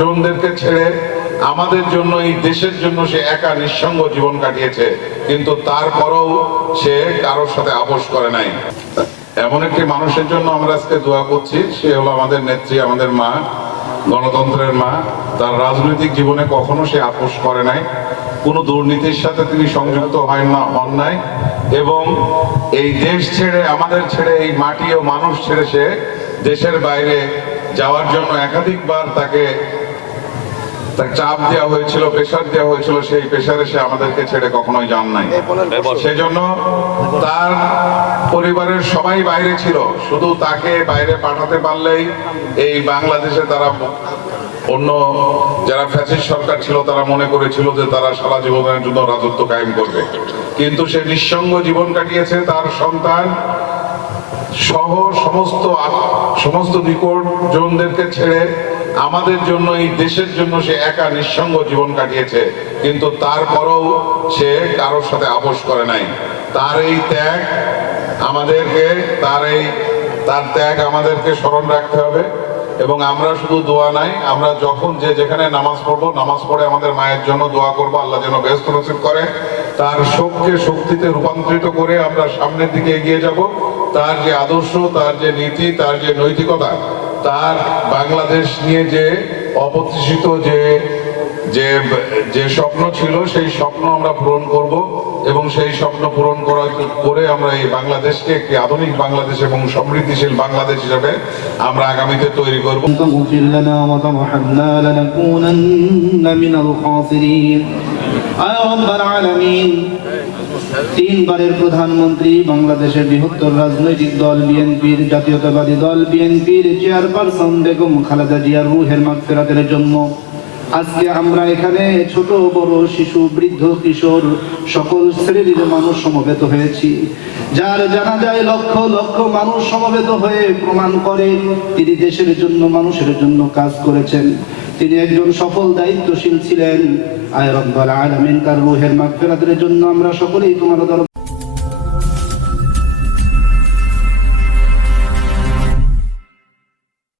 জনদেরকে ছেড়ে আমাদের জন্য, এই দেশের জন্য সে একা নিঃসঙ্গ জীবন কাটিয়েছে, কিন্তু তারপরেও সে কারোর সাথে আপোষ করে নাই। এমন একটি মানুষের জন্য আমরা আজকে দোয়া করছি, সে হলো আমাদের নেত্রী, আমাদের মা, গণতন্ত্রের মা। তার রাজনৈতিক জীবনে কখনো সে আপোষ করে নাই, কোনো দুর্নীতির সাথে তিনি সংযুক্ত হন নাই, এবং এই দেশ ছেড়ে, আমাদের ছেড়ে, এই মাটি ও মানুষ ছেড়ে সে দেশের বাইরে যাওয়ার জন্য একাধিকবার তাকে চাপ দেওয়া হয়েছিল, প্রেশার দেওয়া হয়েছিল। সেই প্রেশারে সে আমাদেরকে ছেড়ে কখনোই যান নাই। সেজন্য তার পরিবারের সবাই বাইরে ছিল, শুধু তাকে বাইরে পাঠাতে পারলেই এই বাংলাদেশে তারা, অন্য যারা ফ্যাসিস্ট সরকার ছিল তারা মনে করেছিল যে তারা সারা জীবনের জন্য রাজত্ব কায়েম করবে, কিন্তু সে নিঃসঙ্গ জীবন কাটিয়েছে। তার সন্তান সহ সমস্ত নিকট জনদেরকে ছেড়ে আমাদের জন্য, এই দেশের জন্য সে একা নিঃসঙ্গ জীবন কাটিয়েছে, কিন্তু তারপরেও সে কারোর সাথে আপোষ করে নাই। তার এই ত্যাগ আমাদেরকে, তার ত্যাগ আমাদেরকে স্মরণ রাখতে হবে। এবং আমরা শুধু দোয়া নাই, আমরা যখন যে যেখানে নামাজ পড়বো, নামাজ পড়ে আমাদের মায়ের জন্য দোয়া করবো, আল্লাহ যেন বেহেশত নসিব করে, তার শোককে শক্তিতে রূপান্তরিত করে আমরা সামনের দিকে এগিয়ে যাব। তার যে আদর্শ, তার যে নীতি, তার যে নৈতিকতা, তার বাংলাদেশ নিয়ে যে অপ্রত্যাশিত যে স্বপ্ন ছিল, সেই স্বপ্ন আমরা পূরণ করব, এবং সেই স্বপ্ন পূরণ করে আমরা এই বাংলাদেশকে একটি আধুনিক বাংলাদেশ এবং সমৃদ্ধিশীল বাংলাদেশ হিসেবে আমরা আগামীতে তৈরি করব। তিনবারের প্রধানমন্ত্রী, বাংলাদেশের বৃহত্তর রাজনৈতিক দল বিএনপির, জাতীয়তাবাদী দল বিএনপির চেয়ারপারসন বেগম খালেদা জিয়ার রুহের মাগফিরাতের জন্য আজকে আমরা এখানে ছোট বড়, শিশু, বৃদ্ধ, কিশোর, সকল শ্রেণীর মানুষ সমবেত হয়েছি। যার জানাজায় লক্ষ লক্ষ মানুষ সমবেত হয়ে প্রমাণ করে তিনি দেশের জন্য, মানুষের জন্য কাজ করেছেন। তিনি একজন সফল দায়িত্বশীল ছিলেন। আয় রব্বুল আলামিন, তার রুহের মাগফিরাতের জন্য আমরা সকলেই তোমার দরবারে